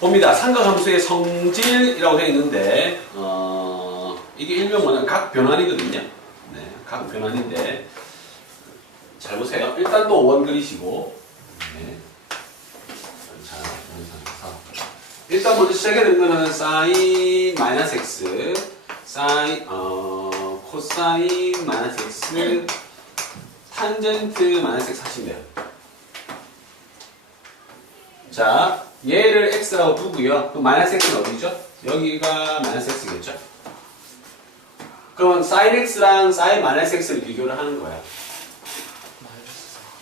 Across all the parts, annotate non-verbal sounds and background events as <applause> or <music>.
봅니다. 삼각함수의 성질이라고 되어 있는데 어, 이게 일명 뭐냐면 각 변환이거든요. 네, 각 변환인데 잘 보세요. 일단 또원 그리시고 네. 일단 먼저 시작해야 되는 거는 사인 마이너스 x 사인 어 코사인 마이너스 x 탄젠트 마이너스 x 하시면 돼요. 자, 얘를 x라고 두고요. 그럼 마이너스 x는 어디죠? 여기가 마이너스 x겠죠? 그러면 sin x랑 sin 마이너스 x를 비교를 하는 거야.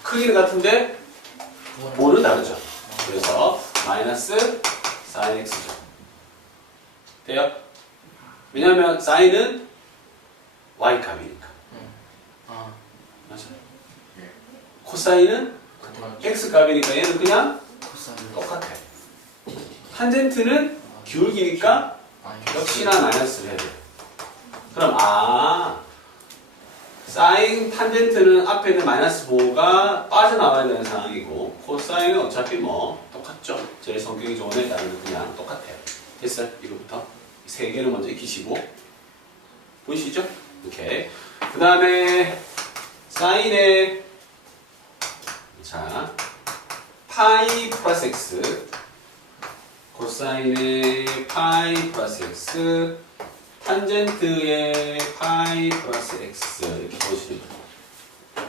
크기는 같은데 뭐는 다르죠. 그래서 마이너스 sin x죠. 돼요? 왜냐하면 sin은 y 값이니까. 아, 맞아요. 예. 코사인은 같은 x 값이니까 얘는 그냥. 똑같아. 탄젠트는 기울기니까. 역시나 마이너스를 해야 돼. 그럼 아 사인 탄젠트는 앞에 있는 마이너스 보호가 빠져나와야 되는 상황이고 코사인은 어차피 뭐 똑같죠. 제일 성격이 좋은 애 따르면 그냥 똑같아요. 됐어요? 이거부터 세 개를 먼저 익히시고 보이시죠? 이렇게 그 다음에 사인의 자 파이 플러스 x 코사인의 파이 플러스 x 탄젠트의 파이 플러스 x 이렇게 보시면 돼요.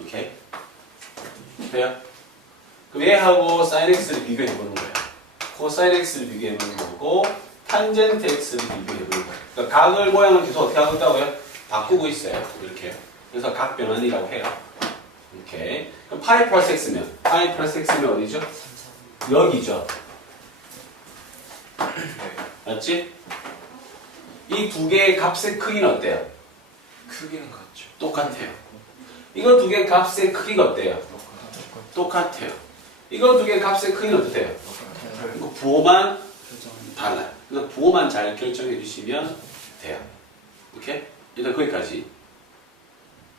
오케이? 돼요? 그럼 얘하고 사인 x를 비교해 보는 거예요. 코사인 x를 비교해 보는 거고 탄젠트 x를 비교해 보는 거예요. 그러니까 각을 모양을 계속 어떻게 하고 있다고요? 바꾸고 있어요. 이렇게. 그래서 각 변환이라고 해요. 이렇게. 그럼 파이 플러스 x면 파이 플러스 x면 어디죠? 여기죠. 맞지? 이 두 개의 값의 크기는 어때요? 크기는 같죠. 똑같아요. 이거 두 개의 값의 크기가 어때요? 똑같아요. 이거 두 개의 값의 크기는 어때요? 이거 부호만 달라요. 그래서 부호만 잘 결정해 주시면 돼요. 오케이? 일단 거기까지.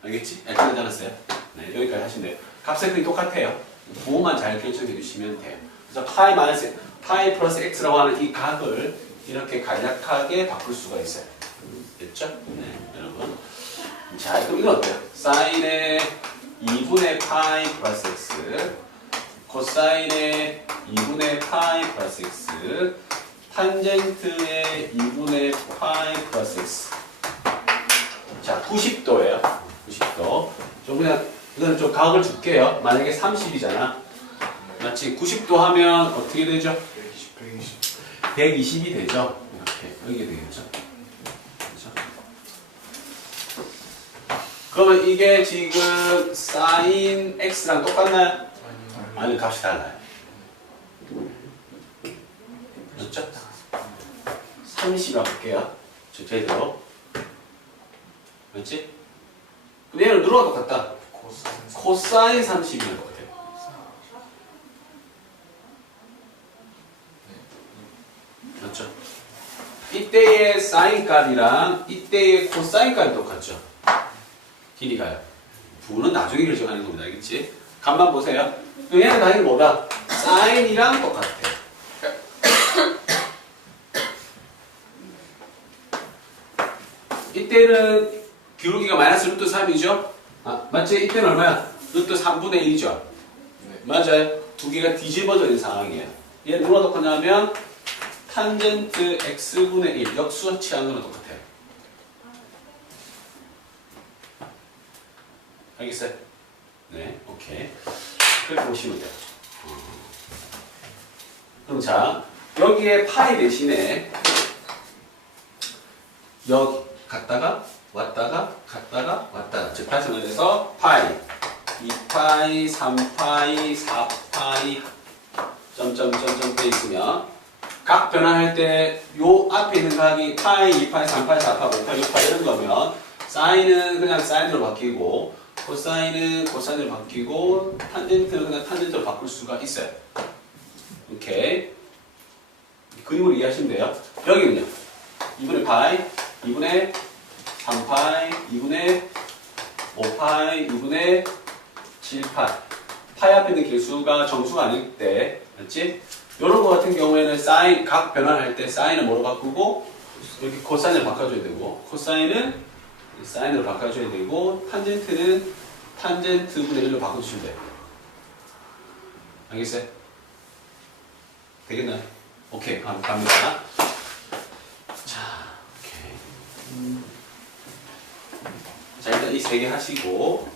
알겠지? 알겠지? 알았어요? 네, 여기까지 하시면 돼요. 값의 크기 똑같아요. 부호만 잘 결정해 주시면 돼요. 그래서 파이 마이너스, 파이 플러스 x라고 하는 이 각을 이렇게 간략하게 바꿀 수가 있어요. 됐죠? 네, 여러분. 자, 그럼 이건 어때요? 사인의 2분의 파이 플러스 x, 코사인의 2분의 파이 플러스 x, 탄젠트의 2분의 파이 플러스 x. 자, 90도예요. 90도. 좀 그냥 이거는 좀 각을 줄게요. 만약에 30이잖아. 마치 90도 하면 어떻게 되죠? 120. 120이 되죠. 이렇게 여기게 되겠죠. 그렇죠? 그러면 이게 지금 사인 x랑 똑같나요? 아니요. 아니 값이 달라요. 그렇죠? 30 할게요. 저 제대로. 맞지? 그럼 얘는 누가 똑같다? 코사인. 코사인 30이면 어때요? 맞죠? 이때의 사인 값이랑 이때의 코사인 값이 똑같죠? 길이가요. 부는 나중에 결정하는 겁니다. 알겠지? 간만 보세요. 얘는 당연히 뭐다? 사인이랑 똑같아. 이때는 기울기가 마이너스 루트 3이죠? 아, 맞지? 이때는 얼마야? 루트 3분의 1이죠? 네. 맞아요. 두 개가 뒤집어져 있는 상황이에요. 얘 누가 똑같냐면 탄젠트 x분의 1 역수 취한 거랑 똑같아요. 알겠어요? 네, 오케이. 그렇게 보시면 돼요. 어. 그럼 자, 여기에 파이 대신에 여기 갔다가 왔다가 갔다가 왔다가 즉 다시 말해서 파이 2파이 3파이 4파이 점점점점 돼 있으면 각 변환할 때 요 앞에 있는 각이 파이 2파이 3파이 4파이 5파이 6파이 이런 거면 사인은 그냥 사인으로 바뀌고 코사인은 코사인으로 바뀌고 탄젠트는 그냥 탄젠트로 바꿀 수가 있어요. 오케이. 그림으로 이해하시면 돼요. 여기는요. 2분의 파이 2분의 3파이 2분의 5파이 2분의 7파이. 파이 앞에 있는 개수가 정수가 아닐 때 맞지? 이런 거 같은 경우에는 사인, 각 변환할 때 사인을 뭐로 바꾸고 이렇게 코사인을 바꿔줘야 되고 코사인은 사인으로 바꿔줘야 되고 탄젠트는 탄젠트 분의 1로 바꿔주시면 돼요. 알겠어요? 되겠나요? 오케이, 감- 갑니다. 자, 오케이. 자, 일단 이 세 개 하시고,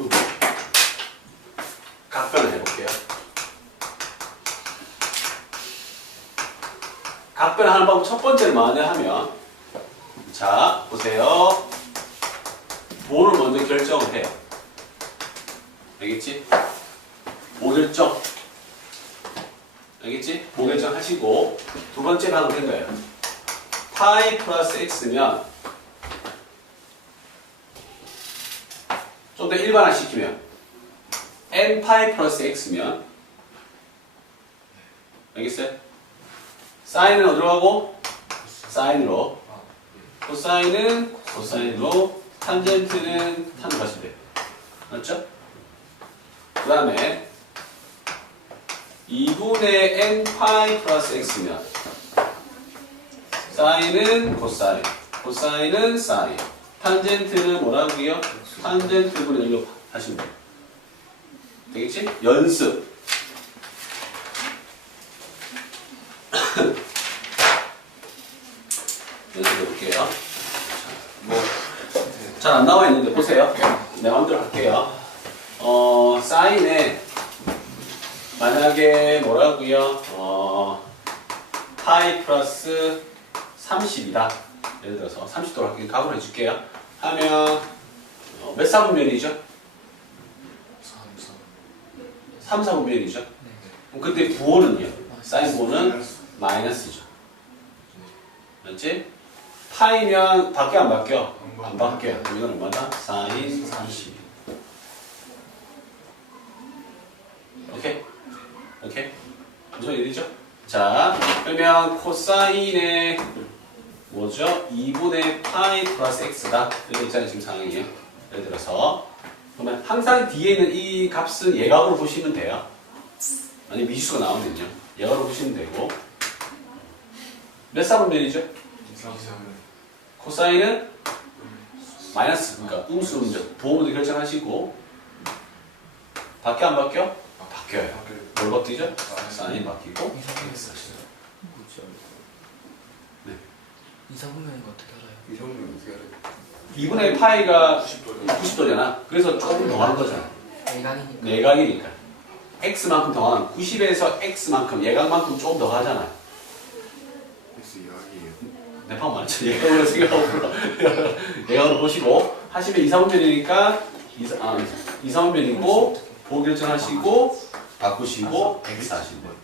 으, 각변을 해볼게요. 각변 하는 방법 첫 번째는 뭐냐 하면, 자, 보세요. 뭐를 먼저 결정을 해요. 알겠지? 뭐 결정. 알겠지? 뭐 결정 하시고, 두 번째 방은 된 거예요. 파이 플러스 x면, 좀 더 일반화 시키면, n 파이 플러스 x면, 알겠어요? 사인은 어디로 가고? 사인으로. 아, 코사인은 코사인으로, 탄젠트는 탄으로 가시면 돼요. 맞죠? 그 다음에 2분의 n 파이 플러스 x면 사인은 코사인, 코사인은 사인, 탄젠트는 뭐라고요? 탄젠트 분의 1로 하시면 돼요. 되겠지? 연습. 연습해 볼게요. 뭐, 잘 안 나와 있는데 보세요. 내 마음대로 할게요. 어, 사인에 만약에 뭐라고요? 어, 파이 플러스 30이다. 예를 들어서 30도로 할게요. 각을 해줄게요. 하면 어, 몇 사분면이죠? 3, 3. 3, 4분면이죠? 네. 그럼 그때 부호는요? 사인 부호는 마이너스죠. 맞지? 파이면 밖에 안 바뀌어? 안 바뀌어요. 그럼 이건 얼마다? 사인 30. 오케이? 오케이? 무슨 일이죠? 자, 그러면 코사인의 뭐죠? 2분의 파이 플러스 x다. 이렇게 있잖아요. 지금 상황이에요. 예를 들어서. 그러면 항상 뒤에 있는 이 값은 예각으로 보시면 돼요. 아니 미수가 나오면요. 예각으로 보시면 되고. 몇 사분면이죠? 2, 3. 코사인은 마이너스, 그러니까 음수 음수 부호문도 결정하시고 바뀌어 안 바뀌어? 바뀌어요. 뭘 바뀌죠? 사인 바뀌고 x 하시죠. 네. 이사분면이 어떻게 알아요? 이 형님 어떻게 알아요? 2분의 파이가 90도죠. 90도 잖아. 그래서 조금 더 하는 거잖아. 내각이니까 내각이니까. x만큼 더 하는 90에서 x만큼 예각만큼 조금 더 하잖아. X 이야기예요. 내방 많죠. 예각으로 생각하고 <laughs> 예각으로 보시고 하시면 2, 3분면이니까 2, 아, 2, 3분면이고 보호 결정하시고 바꾸시고 x 하시는 거예요.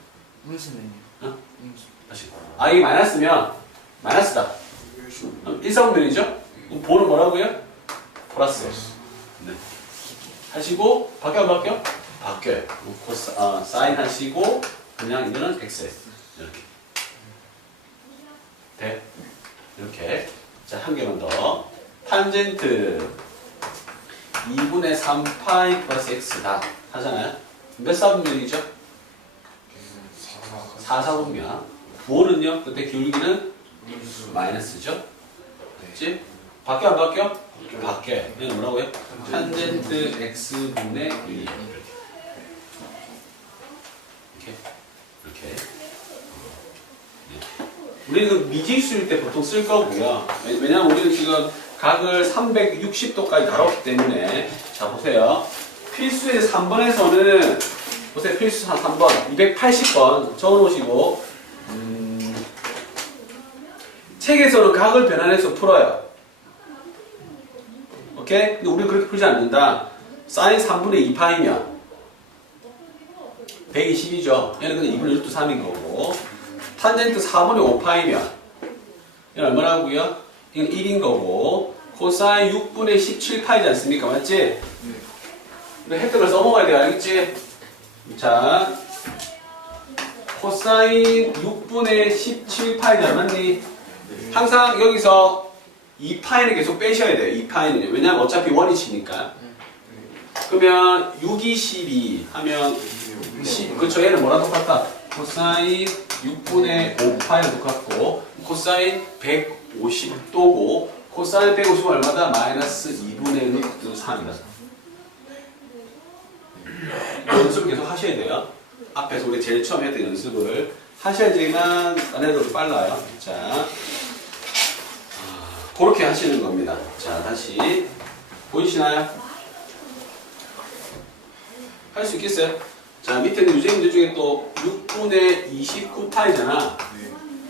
음수면요 어? 음수 다시. 아 이게 마이너스면 마이너스다. 1, 4분면이죠? 그럼 보는 뭐라고요? 플러스. 네. 하시고 바뀌어 안 바뀌어? 바뀌어요. 코사, 아, 사인 하시고 그냥 이거는 x 이렇게. 돼? 이렇게. 자, 한 개만 더. 탄젠트 2분의 3 파이 플러스 x다. 하잖아요. 몇 사분면이죠? 4, 4. 4사분면. 부호는요? 그때 기울기는. 마이너스죠? 네. 그치? 바뀌어 안 바뀌어? 바뀌어요. 바뀌어요. 이건 뭐라고요? 탄젠트 x분의 1. 이렇게. 이렇게. 네. 우리는 그 미지수일 때 보통 쓸 거고요. 왜- 왜냐면 우리는 지금 각을 360도까지 다뤘기 때문에. 자, 보세요. 필수의 3번에서는, 보세요. 필수 한 3번. 280번 적어 놓으시고, 음, 책에서는 각을 변환해서 풀어요. 오케이? 근데 우리는 그렇게 풀지 않는다. 사인 3분의 2파이면 120이죠. 얘는 그냥 2분의 1도 3인 거고. 탄젠트 4분의 5파이면 얘는 얼마라고요? 이건 1인 거고. 코사인 6분의 17파이지 않습니까? 맞지? 네. 획득을 써먹어야 돼요. 알겠지? 자, 코사인 6분의 17파이지 맞니? 항상 여기서 2파이는 계속 빼셔야 돼요. 2파이는요. 왜냐면 어차피 원위치니까. 그러면 6, 2, 12 하면 시, 그쵸 얘는 뭐랑 똑같다 코사인 6분의 5파이랑 똑같고 코사인 150도고 코사인 150은 얼마다? 마이너스 2분의 루트 3이다 연습 계속 하셔야 돼요 앞에서 우리 제일 처음 했던 연습을 하셔야지만 딴 애들도 빨라요 자 아, 그렇게 하시는 겁니다 자 다시 보이시나요? 할 수 있겠어요? 자, 밑에는 유제문제 중에 또 6분의 29파이잖아.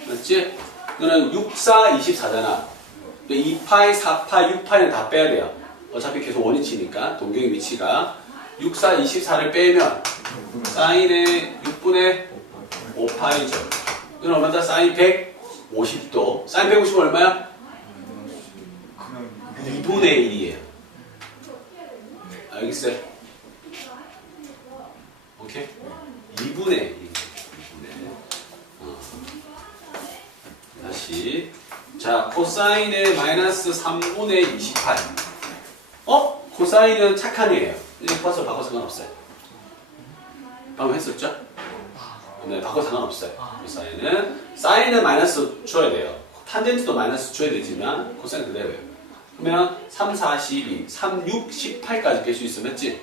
맞지? 이거는 6, 4, 24잖아. 2파이, 4파이, 6파이는 다 빼야 돼요. 어차피 계속 원위치니까, 동경의 위치가. 6, 4, 24를 빼면 사인의 6분의 5파이죠. 이건 얼마다? 사인 150도. 사인 150은 얼마야? 그냥 2분의 1이에요. 알겠어요? 오케이? 2분의 1. 네. 어. 다시. 자, 코사인의 마이너스 3분의 28. 어? 코사인은 착한 애예요. 이제 바꿔서 바꿔 상관없어요. 방금 했었죠? 네, 바꿔 상관없어요. 코사인은. 사인은 마이너스 줘야 돼요. 탄젠트도 마이너스 줘야 되지만, 코사인 그대로예요. 그러면 3, 4, 12, 3, 6, 18까지 뺄 수 있어. 맞지?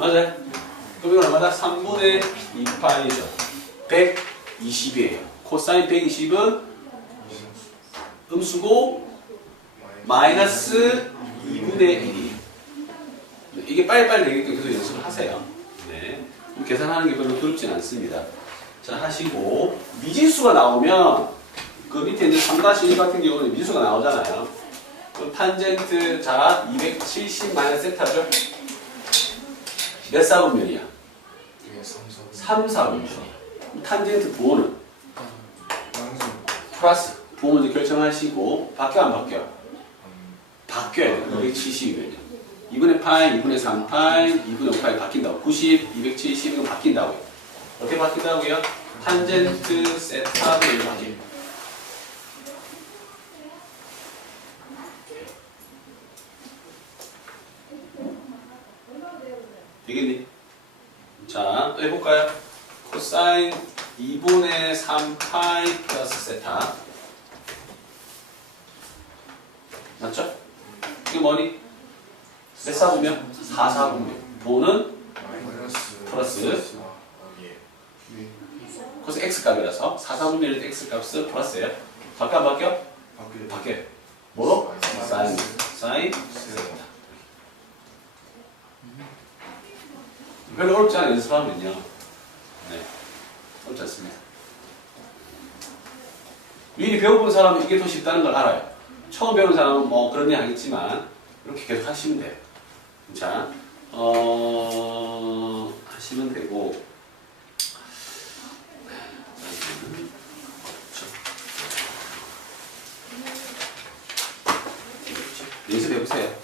맞아요? 그럼 이건 얼마다? 3분의 2파이죠. 120이에요. 코사인 120은 음수고 마이너스 2분의 1이. 이게 빨리빨리 되게끔 계속 연습을 하세요. 네. 계산하는 게 별로 두렵진 않습니다. 자, 하시고, 미지수가 나오면, 그 밑에 있는 3-1 같은 경우는 미지수가 나오잖아요. 그럼 탄젠트, 자, 270 마이너스 세타죠? 몇 사분면이야? 이게 3, 4 3 사분면이야. 탄젠트 부호는 플러스. 먼저 결정하시고, 바뀌어, 안 바뀌어? 바뀌어야 돼요. 270이면요. 2분의 파이, 2분의 3파이, 2분의 5파이 바뀐다고. 90, 270 이건 바뀐다고요. 어떻게 바뀐다고요? 탄젠트 세타를 바뀌 되겠니? 자, 또 해볼까요? 코사인 2분의 3 파이 플러스 세타. 맞죠? 이게 뭐니? 몇 사분면? 4 사분면. 보는 플러스. 그래서 x 값이라서 4 사분면일 때 x 값은 플러스예요. 바뀌어 안 바뀌어? 바뀌 바뀌어요. 뭐로? 사인. 사인. 세타. 별로 어렵지 않은 연습하면요. 네. 어렵지 않습니다. 미리 배워본 사람은 이게 더 쉽다는 걸 알아요. 처음 배우는 사람은 뭐 그런 일 하겠지만, 이렇게 계속 하시면 돼요. 자, 어, 하시면 되고, 연습해보세요.